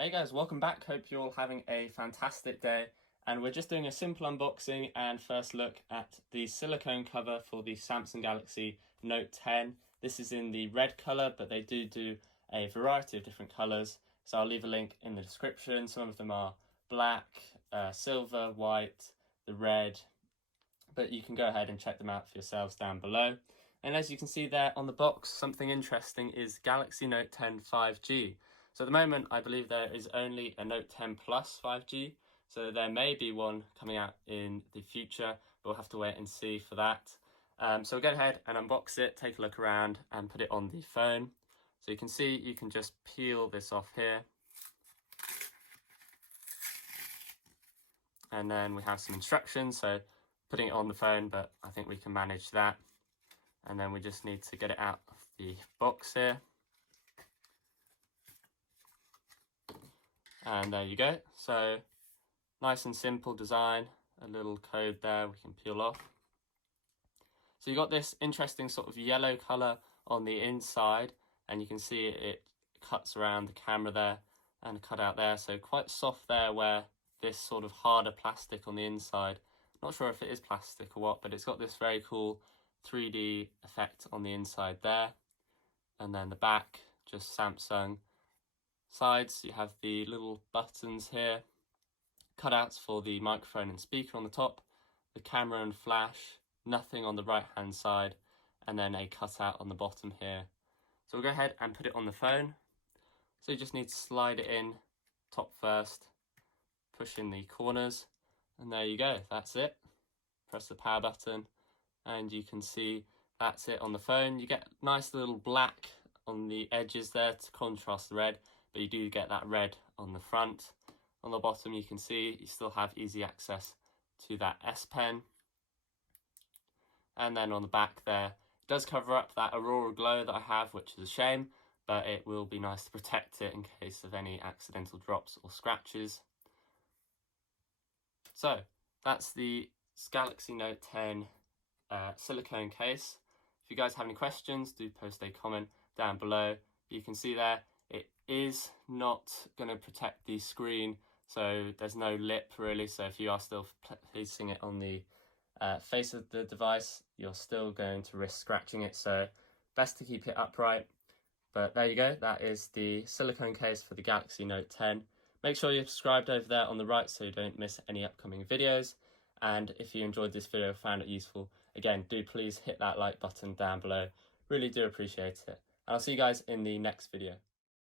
Hey guys, welcome back. Hope you're all having a fantastic day. And we're just doing a simple unboxing and first look at the silicone cover for the Samsung Galaxy Note 10. This is in the red color, but they do a variety of different colors. So I'll leave a link in the description. Some of them are black, silver, white, the red, but you can go ahead and check them out for yourselves down below. And as you can see there on the box, something interesting is Galaxy Note 10 5G. So at the moment, I believe there is only a Note 10 Plus 5G. So there may be one coming out in the future, but we'll have to wait and see for that. So we'll go ahead and unbox it, take a look around and put it on the phone. So you can see, you can just peel this off here. And then we have some instructions, so putting it on the phone, but I think we can manage that. And then we just need to get it out of the box here. And there you go. So nice and simple design, a little code there we can peel off. So you got this interesting sort of yellow color on the inside, and you can see it cuts around the camera there and cut out there. So quite soft there, where this sort of harder plastic on the inside. Not sure if it is plastic or what, but it's got this very cool 3D effect on the inside there. And then the back, just Samsung. Sides, you have the little buttons here, cutouts for the microphone and speaker on the top, the camera and flash, nothing on the right hand side, and then a cutout on the bottom here. So we'll go ahead and put it on the phone. So you just need to slide it in top first, push in the corners, and there you go, that's it. Press the power button and you can see that's it on the phone. You get nice little black on the edges there to contrast the red, but you do get that red on the front. On the bottom you can see you still have easy access to that S Pen. And then on the back there, it does cover up that Aurora Glow that I have, which is a shame, but it will be nice to protect it in case of any accidental drops or scratches. So that's the Galaxy Note 10 silicone case. If you guys have any questions, do post a comment down below. You can see there, it is not going to protect the screen, so there's no lip really. So if you are still placing it on the face of the device, you're still going to risk scratching it. So best to keep it upright. But there you go, that is the silicone case for the Galaxy Note 10. Make sure you're subscribed over there on the right so you don't miss any upcoming videos. And if you enjoyed this video, found it useful, again, do please hit that like button down below. Really do appreciate it. And I'll see you guys in the next video.